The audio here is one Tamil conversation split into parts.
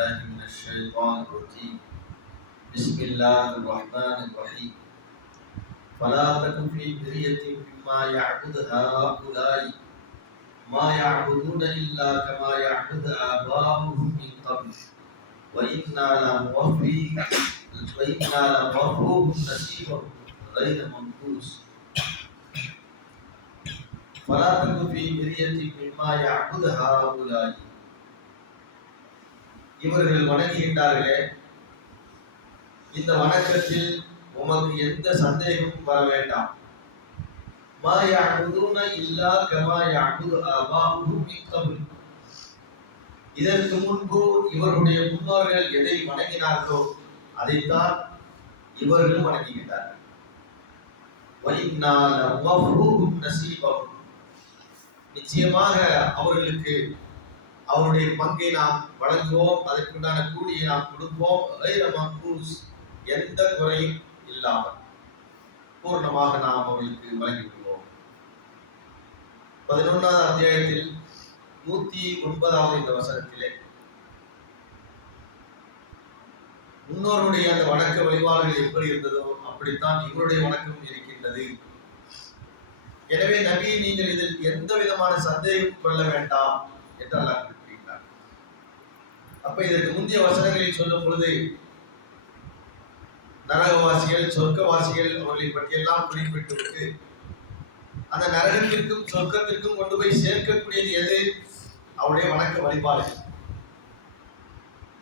بالله من الشيطان الرجيم بسم الله الرحمن الرحيم فلا تكن في مرية مما يعبد هؤلاء ما يعبدون إلا كما يعبد آباؤهم من قبل وإنا لموفوهم نصيبهم غير منقوص فلا تكن في مرية مما يعبد هؤلاء இவர்கள் வணங்குகின்றார்களே இந்த வணக்கத்தில் உமக்கு எந்த சந்தேகமும் வர வேண்டாம். மா يعبدون إلا كما يعبد آباؤهم من قبل இதற்கு முன்பு இவருடைய முன்னோர்கள் எதை வணங்கினார்களோ அதைத்தான் இவர்கள் வணங்குகின்றார்கள். وَإِنَّا لَمُوَفُّوهُمْ نَصِيبَهُمْ நிச்சயமாக அவர்களுக்கு அவருடைய பங்கை நாம் வழங்குவோம், அதற்குண்டான கூலியை நாம் கொடுப்போம். எந்த குறையும் இல்லாமல் பூர்ணமாக நாம் அவர்களுக்கு வழங்கிவிடுவோம். 11வது அத்தியாயத்தில் 109வது இந்த வசனத்திலே முன்னோருடைய அந்த வணக்க வழிபாடுகள் எப்படி இருந்ததோ அப்படித்தான் இவருடைய வணக்கம் இருக்கின்றது. எனவே நபி, நீங்கள் இதில் எந்த விதமான சந்தேகம் கொள்ள வேண்டாம் என்று அல்லாஹ் குறிப்பிட்டார். அப்ப இதற்கு முந்தைய வசனங்களில் சொல்லும் பொழுது நரகவாசிகள் சொர்க்கவாசிகள் அவர்களை பற்றியெல்லாம் குறிப்பிட்டு அந்த நரகத்திற்கும் சொர்க்கத்திற்கும் கொண்டு போய் சேர்க்கக்கூடியது எது? அவருடைய வணக்க வழிபாடு.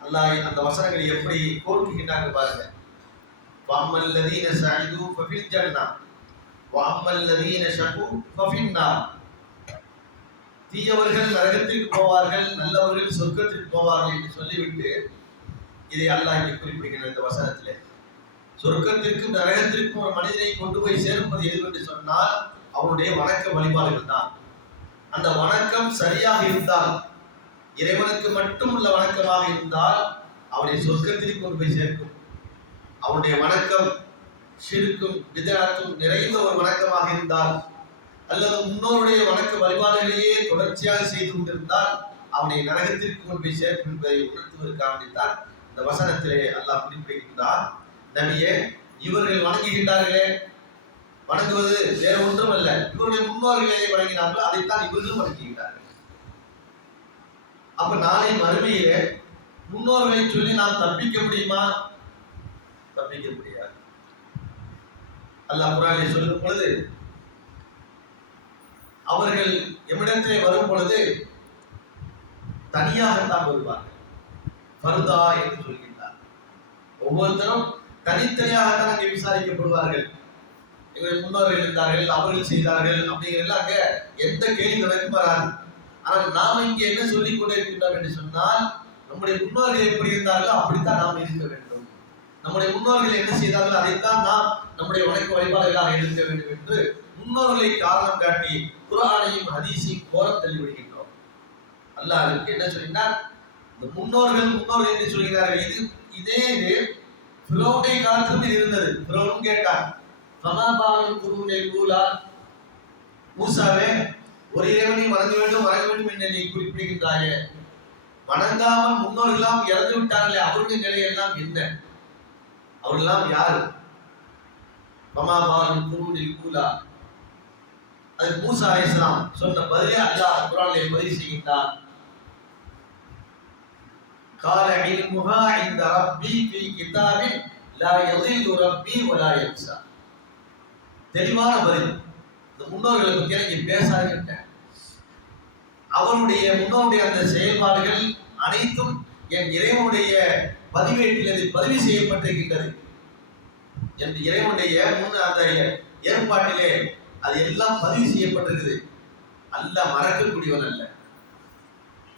அல்லாஹ் அந்த வசனங்களை எப்படி கோர்க்கின்றாங்க பாருங்க. வஅம்மல் லதீன ஸஅது ஃபஃபில் ஜன்னah வஅம்மல் லதீன ஷகு ஃபஃபின் நார். தீயவர்கள் நரகத்திற்கு போவார்கள், நல்லவர்கள் சொர்க்கத்திற்கு போவார்கள் என்று சொல்லிவிட்டு இதை அல்லாஹ் இங்கே குறிப்பிடுகின்ற இந்த வசனத்திலே சொர்க்கத்திற்கும் நரகத்திற்கும் ஒரு மனிதனை கொண்டு போய் சேர்ப்பது எது என்று சொன்னால் அவனுடைய வணக்க வழிபாடுகள் தான். அந்த வணக்கம் சரியாக இருந்தால், இறைவனுக்கு மட்டும் உள்ள வணக்கமாக இருந்தால் அவனை சொர்க்கத்திற்கு கொண்டு போய் சேர்க்கும். அவனுடைய வணக்கம் ஷிர்க்கும் பித்அத்தும் நிறைந்த ஒரு வணக்கமாக இருந்தால், அல்லது முன்னோருடைய வணக்க வழிபாடுகளையே தொடர்ச்சியாக செய்து கொண்டிருந்தால் அவனை நரகத்திற்கு கொண்டு போய் சேர்க்கும் என்பதை உணர்த்துவதற்காகத்தான் இந்த வசனத்திலே அல்லாஹ் குறிப்பிடுகின்றார். நபியே, இவர்கள் வணங்குகின்றார்களே, வணங்குவது வேற ஒன்றும் அல்ல, இவருடைய முன்னோர்கள் எதை வணங்கினார்களோ அதைத்தான் இவர்களும் வணங்குகின்றார்கள். அப்ப நாளை மறுமையிலே முன்னோர்களை சொல்லி நாம் தப்பிக்க முடியுமா? தப்பிக்க முடியாது. அல்லாஹ் குர்ஆனில் சொல்லும் பொழுது அவர்கள் எம்மிடத்திலே வரும் பொழுது தனியாகத்தான் வருவார்கள். ஃபர்தா என்று சொல்கின்றார். ஒவ்வொருத்தரும் தனித்தனியாகத்தான் அங்கே விசாரிக்கப்படுவார்கள். எங்கள் முன்னோர்கள் இருந்தார்கள், அவர்கள் செய்தார்கள் அப்படிங்கிறதுல அங்க எந்த கேள்வி வரைக்கும் வராது. ஆனால் நாம் இங்கே என்ன சொல்லிக் கொண்டிருக்கின்றோம் என்று சொன்னால், நம்முடைய முன்னோர்கள் எப்படி இருந்தார்களோ அப்படித்தான் நாம் இருக்க வேண்டும். நம்முடைய முன்னோர்கள் என்ன செய்தார்கள் அதைத்தான் நாம் நம்முடைய வணக்க வழிபாடுகளாக இருக்க வேண்டும் என்று முன்னோர்களை காரணம் காட்டி குர்ஆனையும் ஹதீஸையும் கோரம் தள்ளி விடுகின்றோம். அல்லாஹ் அதுக்கு என்ன சொல்லினார்? இந்த முன்னோர்கள் என்று சொல்கிறார்கள். இதே ஃபிரௌனுடைய காலத்திலும் இது இருந்தது. ஃபிரௌனும் கேட்டான், ஃபமாபாலுல் குரூனில் ஊலா, மூசாவே, ஒரு இறைவனை வணங்க வேண்டும் என்று நீ குறிப்பிடுகின்றாயே, வணங்காமல் முன்னோர்களெல்லாம் இறந்து விட்டார்களே, அவருடைய நிலையெல்லாம் என்ன? அவர்களெல்லாம் யாரு? ஃபமாபாலுல் குரூனில் ஊலா. அதுக்கு மூசா அலைஹிஸ்ஸலாம் சொன்ன பதிலே அல்லாஹ் குர்ஆனிலே பதிவு செய்கின்றார். قال علمها عند ربي في كتاب لا يضل ربي ولا ينسى. தெளிவான பதில். இந்த முன்னோர்களை பற்றி இங்கே பேசாதீங்க. அவருடைய முன்னோருடைய அந்த செயல்பாடுகள் அனைத்தும் என் இறைவனுடைய பதிவேட்டில் அது பதிவு செய்யப்பட்டிருக்கின்றது. என் இறைவனுடைய அந்த ஏற்பாட்டிலே அது எல்லாம் பதிவு செய்யப்பட்டிருக்குது. அல்லாஹ் மறக்கக்கூடியவன் அல்ல.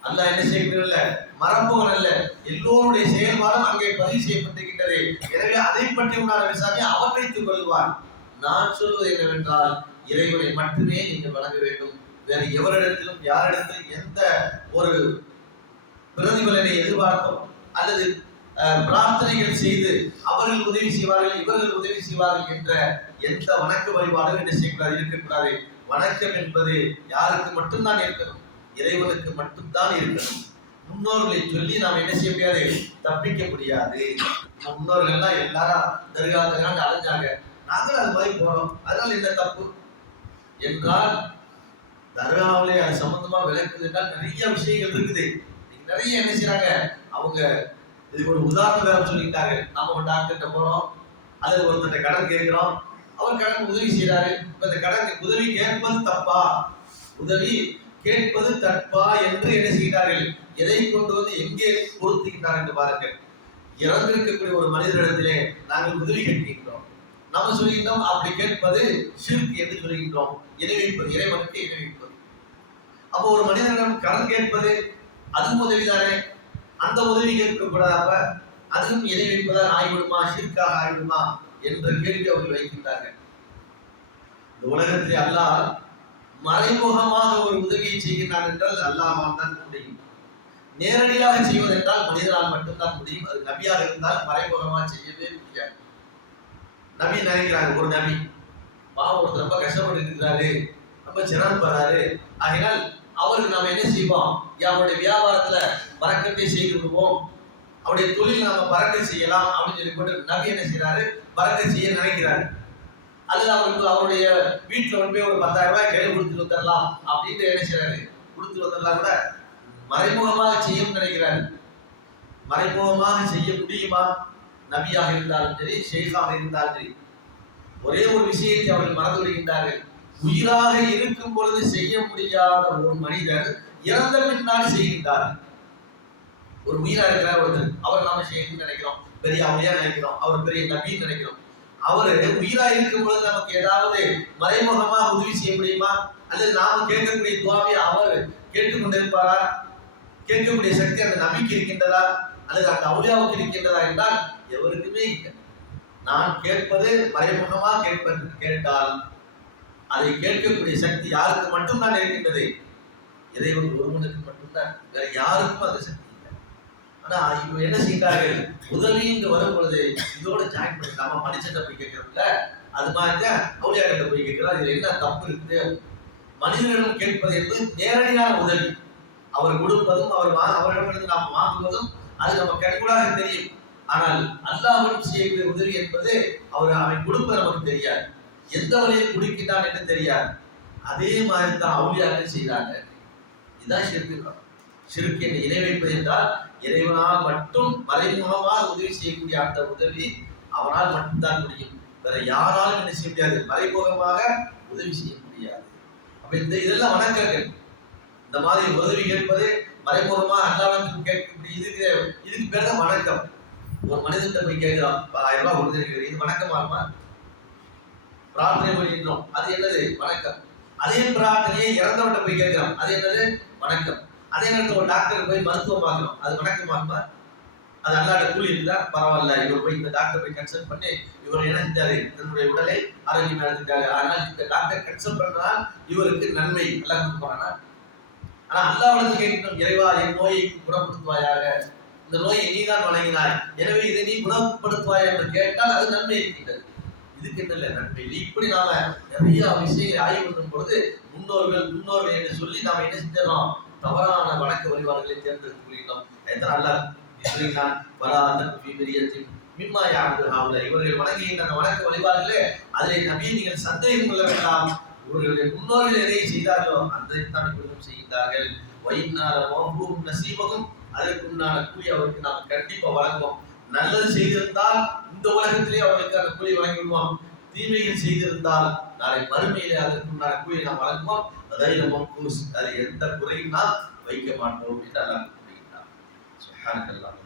அல்லாஹ் என்ன செய்யக்கூடியவன் அல்ல, மறப்பவன் அல்ல. எல்லோருடைய செயல்பாடும் அங்கே பதிவு செய்யப்பட்டிருக்கின்றது. எனவே அதை பற்றி உண்டான விசாரணை அவர் வைத்துக் கொள்வார். நான் சொல்வது என்னவென்றால், இறைவனை மட்டுமே நீங்கள் வணங்க வேண்டும். வேறு எவரிடத்திலும் யாரிடத்திலும் எந்த ஒரு பிரதிபலனை எதிர்பார்த்தோம் அல்லது பிரார்த்தனைகள் செய்து அவர்கள் உதவி செய்வார்கள், இவர்கள் உதவி செய்வார்கள் என்ற எந்த வணக்க வழிபாடும் என்ன செய்யக்கூடாது, இருக்கக்கூடாது. வணக்கம் என்பது யாருக்கு மட்டும்தான் இருக்கணும்? இறைவனுக்கு மட்டும்தான் இருக்கணும். முன்னோர்களை சொல்லி நாம் என்ன செய்ய முடியாது, தப்பிக்க முடியாது. முன்னோர்கள்லாம் எல்லாரும் தர்காவுக்காக அலைஞ்சாங்க, நாங்களும் அது மாதிரி போறோம், அதனால என்ன தப்பு என்றால் தர்காவிலே அது சம்பந்தமா விளக்குது என்றால் நிறைய விஷயங்கள் இருக்குது. நிறைய என்ன செய்யறாங்க அவங்க, இதுக்கு ஒரு உதாரணம் வேற சொல்லிட்டாங்க. நம்ம ஒரு டாக்டர்கிட்ட போறோம், அல்லது ஒருத்தர் கடன் கேட்கிறோம், அவர் கடன் உதவி செய்யறாரு. இப்ப இந்த கடன் உதவி கேட்பது தப்பா, உதவி கேட்பது தப்பா என்று என்ன செய்கிறார்கள், எதை கொண்டு வந்து எங்கே பொருத்துகின்றார் என்று பாருங்கள். இறந்திருக்கக்கூடிய ஒரு மனிதரிடத்திலே நாங்கள் உதவி கேட்கின்றோம், நம்ம சொல்கின்றோம் அப்படி கேட்பது ஷிர்க் என்று சொல்கின்றோம், இணைவிப்பது, இறைவனுக்கு இணைவிப்பது. அப்போ ஒரு மனிதனிடம் கடன் கேட்பது அதுவும் உதவிதானே, அந்த உதவி கேட்கப்படாத அதுவும் இணைவிப்பதா ஆகிவிடுமா, ஷிர்காக ஆகிவிடுமா என்ற கேள்வி அவர்கள் வைக்கின்றார்கள். இந்த உலகத்தை அல்லாஹ் மறைமுகமாக ஒரு உதவியை செய்கிறான் என்றால் அல்லாஹ்வால் தான் முடியும். நேரடியாக செய்வதென்றால் மனிதனால் மட்டும்தான் முடியும். அது நபியாக இருந்தால் மறைமுகமாக செய்யவே முடியாது. நபி நினைக்கிறாங்க, ஒரு நபி ஒருத்தர் ரொம்ப கஷ்டப்பட்டு இருக்கிறாரு, ரொம்ப சிரமப்படுறாரு, ஆகினால் அவருக்கு நாம என்ன செய்வோம், அவருடைய வியாபாரத்துல பறக்கத்தை செய்து விடுவோம், அவருடைய தொழில் நாம பறக்க செய்யலாம் அப்படின்னு சொல்லி போட்டு நபி என்ன செய்யறாரு, பறக்க செய்ய நினைக்கிறாரு. அல்லது அவருக்கு அவருடைய வீட்டுல கொண்டு போய் ஒரு 10,000 ரூபாய் கையில் கொடுத்துட்டு வந்துடலாம் அப்படின்னு என்ன செய்யறாரு, கொடுத்துட்டு வந்துடலாம் கூட மறைமுகமாக செய்யும் நினைக்கிறாரு. மறைமுகமாக செய்ய முடியுமா? நபியாக இருந்தாலும் சரி, ஷேகாக இருந்தாலும் சரி, ஒரே ஒரு விஷயத்தை அவர்கள் மறந்து விடுகின்றார்கள். உயிராக இருக்கும் பொழுது செய்ய முடியாத ஒரு மனிதர் இறந்த பின்னால் செய்கின்றார். ஒரு உயிரா இருக்கிற ஒருத்தர், அவர் நாம செய்யணும்னு நினைக்கிறோம், பெரிய அவையா நினைக்கிறோம், அவர் பெரிய நபின்னு நினைக்கிறோம். அவரு உயிரா இருக்கும் பொழுது நமக்கு ஏதாவது மறைமுகமாக உதவி செய்ய முடியுமா? அல்லது நாம கேட்கக்கூடிய துவாவை அவர் கேட்டுக்கொண்டிருப்பாரா? கேட்கக்கூடிய சக்தி அந்த நபிக்கு இருக்கின்றதா, அல்லது அந்த அவுலியாவுக்கு இருக்கின்றதா என்றால் எவருக்குமே இல்லை. நான் கேட்பது மறைமுகமாக கேட்டால் அதை கேட்கக்கூடிய சக்தி யாருக்கு மட்டும்தான் இருக்கின்றது, இறைவன் ஒருவனுக்கு மட்டும்தான், வேற யாருக்கும் அந்த சக்தி இல்லை. ஆனா இவங்க என்ன செய்கிறார்கள், உதவி என்று வரும் பொழுது இதோட ஜாயின் பண்ணி நம்ம மனுஷன் போய் கேட்கிறோம்ல, அது மாதிரி அவுலியாக்கிட்ட போய் கேட்கிறோம். இதுல என்ன தப்பு இருக்குது? மனிதனிடம் கேட்பது என்பது நேரடியான உதவி, அவர் கொடுப்பதும் அவரிடமிருந்து நாம் வாங்குவதும் அது நம்ம கண்கூடாக தெரியும். ஆனால் அல்லாஹ்வின் செய்யக்கூடிய உதவி என்பது அவன் கொடுப்பது நமக்கு தெரியாது, எந்த வழியில் குடிக்கிறான் என்று தெரியாது. அதே மாதிரி தான் அவுலியாக்கள் செய்தாங்க. இதுதான் ஷிர்க். ஷிர்க் என்று இணை வைப்பது என்றால் இறைவனால் மட்டும் மறைமுகமாக உதவி செய்யக்கூடிய அந்த உதவி அவனால் மட்டும்தான் முடியும், வேற யாராலும் என்ன செய்ய முடியாது, மறைமுகமாக உதவி செய்ய முடியாது. அப்ப இதெல்லாம் வணக்கங்கள். இந்த மாதிரி உதவி கேட்பது மறைமுகமாக அல்லாஹ்வுக்கு கேட்கக்கூடிய இதுக்கு பேர் தான் வணக்கம். ஒரு மனிதன் போய் கேட்கிறான், 1000 ரூபாய் கொடுத்துருக்கிறீங்க, இது வணக்கமாகுமா? பிரார்த்தனை பண்ணிட்டோம், அது என்னது? வணக்கம். அதே பிரார்த்தனையை இறந்தவன்ட்ட போய் கேட்கிறோம், அது என்னது? வணக்கம். அதே நேரத்தில் ஒரு டாக்டர் போய் மருத்துவம் பார்க்கிறோம், அது வணக்கமாகுமா? அது அல்லாட கூலி இருந்தா பரவாயில்ல, இவர் போய் இந்த டாக்டர் போய் கன்சல்ட் பண்ணி இவர் என்ன செஞ்சாரு, தன்னுடைய உடலை ஆரோக்கியமா எடுத்துட்டாரு, ஆனால் இந்த டாக்டர் கன்சல்ட் பண்ணால் இவருக்கு நன்மை எல்லாம் கொடுப்பானா? ஆனா அல்லாஹ்விடத்தில் கேட்கிறோம், இறைவா என் நோயை குணப்படுத்துவாயாக, இந்த நோயை நீதான் வழங்கினாய், எனவே இதை நீ குணப்படுத்துவாய் என்று கேட்டால் அது நன்மை இருக்கின்றது. இதுக்கு என்ன நன்மை? இப்படி நாம நிறைய விஷயங்களை ஆய்வு பண்ணும் பொழுது முன்னோர்கள் என்று சொல்லி நாம என்ன செஞ்சோம், தவறான வணக்க வழிபாடுகளை தேர்ந்தெடுத்துக் கொள்கிறோம். எத்தனை அல்லாஹ் சொல்லினான், இவர்கள் வணங்குகின்ற வணக்க வழிபாடுகளே அதிலே நபியை நீங்கள் சந்தேகம் கொள்ள வேண்டாம், இவர்களுடைய முன்னோர்கள் எதை செய்தார்களோ அதை தான் இப்பொழுதும் செய்கின்றார்கள். நசீபகம், அதற்குண்டான கூலி அவருக்கு நாம் கண்டிப்பா வழங்குவோம். நல்லது செய்திருந்தால் இந்த உலகத்திலே அவர்களுக்கு அந்த கூலி வழங்கிவிடுவோம், தீமைகள் செய்திருந்தால் நாளை மறுமையிலே அதற்குண்டான கூலியை நாம் வழங்குவோம். அது எந்த குறையும் நாம் வைக்க மாட்டோம் என்று அல்லாஹ் கூறுகிறார். சுப்ஹானல்லாஹ்.